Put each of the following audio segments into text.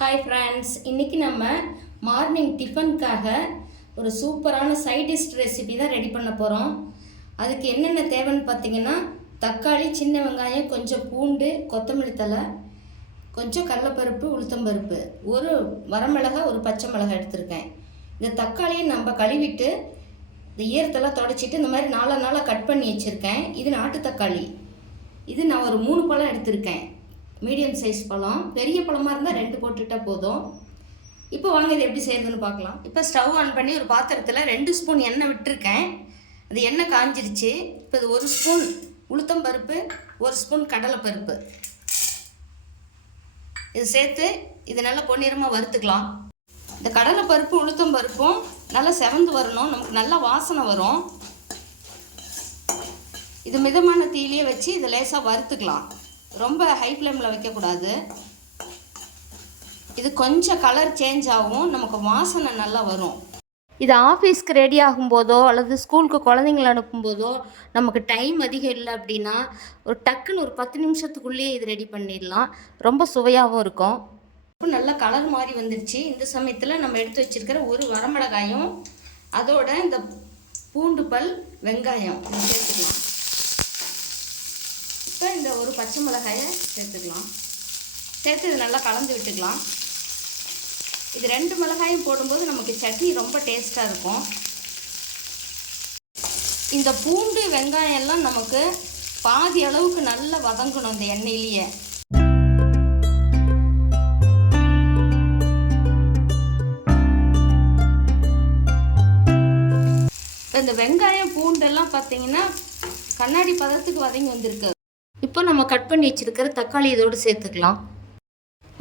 Hi friends, இன்றைக்கி நம்ம morning டிஃபனுக்காக ஒரு சூப்பரான சைட் டிஷ் ரெசிபி தான் ரெடி பண்ண போகிறோம். அதுக்கு என்னென்ன தேவைன்னு பார்த்தீங்கன்னா, தக்காளி, சின்ன வெங்காயம், கொஞ்சம் பூண்டு, கொத்தமல்லி தழை, கொஞ்சம் கடலைப்பருப்பு, உளுத்தம்பருப்பு, ஒரு வரமிளகாய், ஒரு பச்சை மிளகாய் எடுத்திருக்கேன். இந்த தக்காளியை நம்ம கழுவிட்டு இந்த ஈரத்தெல்லாம் தொடச்சிட்டு இந்த மாதிரி நாளாக கட் பண்ணி வச்சுருக்கேன். இது நாட்டு தக்காளி. இது நான் ஒரு 3 பழம் எடுத்திருக்கேன். மீடியம் சைஸ் பழம். பெரிய பழமாக இருந்தால் 2 போட்டுட்டால் போதும். இப்போ வாங்க இது எப்படி செய்யறதுன்னு பார்க்கலாம். இப்போ ஸ்டவ் ஆன் பண்ணி ஒரு பாத்திரத்தில் 2 ஸ்பூன் எண்ணெய் விட்டுருக்கேன். அது எண்ணெய் காஞ்சிருச்சு. இப்போ இது 1 ஸ்பூன் உளுத்தம் பருப்பு, 1 ஸ்பூன் கடலைப்பருப்பு இது சேர்த்து இது நல்லா பொன்னிறமாக வறுத்துக்கலாம். இந்த கடலைப்பருப்பு உளுத்தம் பருப்பும் நல்லா செவந்து வரணும். நமக்கு நல்லா வாசனை வரும். இது மிதமான தீயிலே வச்சு இதை லேசாக வறுத்துக்கலாம். ரொம்ப ஹை ஃப்ளேமில் வைக்கக்கூடாது. இது கொஞ்சம் கலர் சேஞ்ச் ஆகும், நமக்கு வாசனை நல்லா வரும். இது ஆஃபீஸ்க்கு ரெடி ஆகும்போதோ அல்லது ஸ்கூலுக்கு குழந்தைங்களை அனுப்பும்போதோ நமக்கு டைம் அதிகம் இல்லை அப்படின்னா ஒரு டக்குன்னு ஒரு 10 நிமிஷத்துக்குள்ளேயே இது ரெடி பண்ணிடலாம். ரொம்ப சுவையாகவும் இருக்கும். இப்போ நல்லா கலர் மாதிரி வந்துடுச்சு. இந்த சமயத்தில் நம்ம எடுத்து வச்சுருக்கிற ஒரு வரமிளகாயும் அதோட இந்த பூண்டு பல், வெங்காயம் இதை சேர்த்துக்கலாம். இப்போ இந்த ஒரு பச்சை மிளகாயை சேர்த்துக்கலாம். சேர்த்து இது நல்லா கலந்து விட்டுக்கலாம். இது 2 மிளகாயும் போடும்போது நமக்கு சட்னி ரொம்ப டேஸ்ட்டாக இருக்கும். இந்த பூண்டு வெங்காயம் எல்லாம் நமக்கு பாதி அளவுக்கு நல்லா வதங்கணும் இந்த எண்ணெயிலேயே. இப்போ இந்த வெங்காயம் பூண்டெல்லாம் பார்த்தீங்கன்னா கண்ணாடி பதத்துக்கு வதங்கி வந்திருக்கு. இப்போ நம்ம கட் பண்ணி வச்சுருக்கிற தக்காளி இதோடு சேர்த்துக்கலாம்.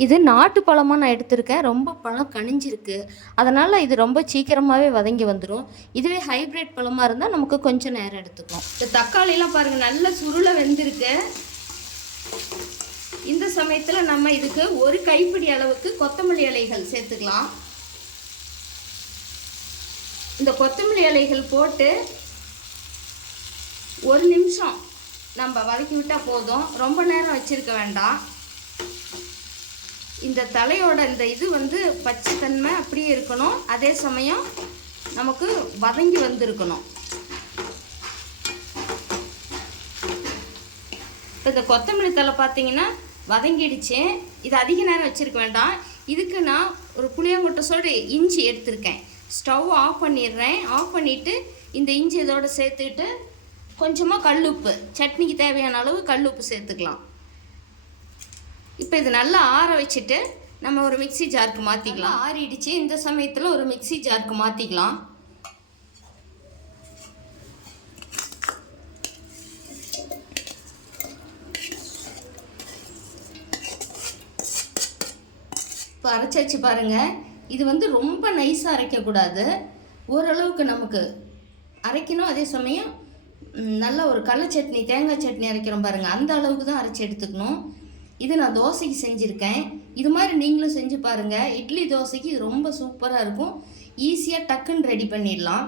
இது நாட்டு பழமாக நான் எடுத்திருக்கேன். ரொம்ப பழம் கனிஞ்சிருக்கு, அதனால் இது ரொம்ப சீக்கிரமாகவே வதங்கி வந்துடும். இதுவே ஹைப்ரிட் பழமாக இருந்தால் நமக்கு கொஞ்சம் நேரம் எடுத்துக்கும். இந்த தக்காளிலாம் பாருங்கள் நல்ல சுருளை வெந்திருக்கு. இந்த சமயத்தில் நம்ம இதுக்கு ஒரு கைப்பிடி அளவுக்கு கொத்தமல்லி இலைகள் சேர்த்துக்கலாம். இந்த கொத்தமல்லி இலைகள் போட்டு 1 நிமிஷம் நம்ம வதக்கி விட்டால் போதும். ரொம்ப நேரம் வச்சுருக்க வேண்டாம். இந்த தலையோட இந்த இது பச்சை தன்மை அப்படியே இருக்கணும். அதே சமயம் நமக்கு வதங்கி வந்திருக்கணும். இப்போ இந்த கொத்தமல்லி தழை பார்த்தீங்கன்னா வதங்கிடுச்சு. இது அதிக நேரம் வச்சுருக்க வேண்டாம். இதுக்கு நான் ஒரு புளியங்கொட்டை சோடு இஞ்சி எடுத்திருக்கேன். ஸ்டவ் ஆஃப் பண்ணிடுறேன். ஆஃப் பண்ணிவிட்டு இந்த இஞ்சி இதோடு சேர்த்துக்கிட்டு கொஞ்சமாக கல்லுப்பு, சட்னிக்கு தேவையான அளவு கல்லுப்பு சேர்த்துக்கலாம். இப்போ இது நல்லா ஆற வச்சுட்டு நம்ம ஒரு மிக்சி ஜாருக்கு மாற்றிக்கலாம். ஆறிடுச்சு. இந்த சமயத்தில் ஒரு மிக்சி ஜாருக்கு மாற்றிக்கலாம். இப்போ அரைச்சாச்சு பாருங்கள். இது ரொம்ப நைஸாக அரைக்கக்கூடாது. ஓரளவுக்கு நமக்கு அரைக்கணும். அதே சமயம் நல்ல ஒரு கடலை சட்னி, தேங்காய் சட்னி அரைக்கிறோம் பாருங்கள், அந்த அளவுக்கு தான் அரைச்சி எடுத்துக்கணும். இது நான் தோசைக்கு செஞ்சுருக்கேன். இது மாதிரி நீங்களும் செஞ்சு பாருங்கள். இட்லி தோசைக்கு இது ரொம்ப சூப்பராக இருக்கும். ஈஸியாக டக்குன்னு ரெடி பண்ணிடலாம்.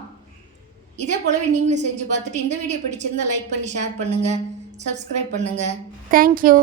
இதே போலவே நீங்களும் செஞ்சு பார்த்துட்டு இந்த வீடியோ பிடிச்சிருந்தால் லைக் பண்ணி ஷேர் பண்ணுங்கள், சப்ஸ்கிரைப் பண்ணுங்கள். தேங்க்யூ.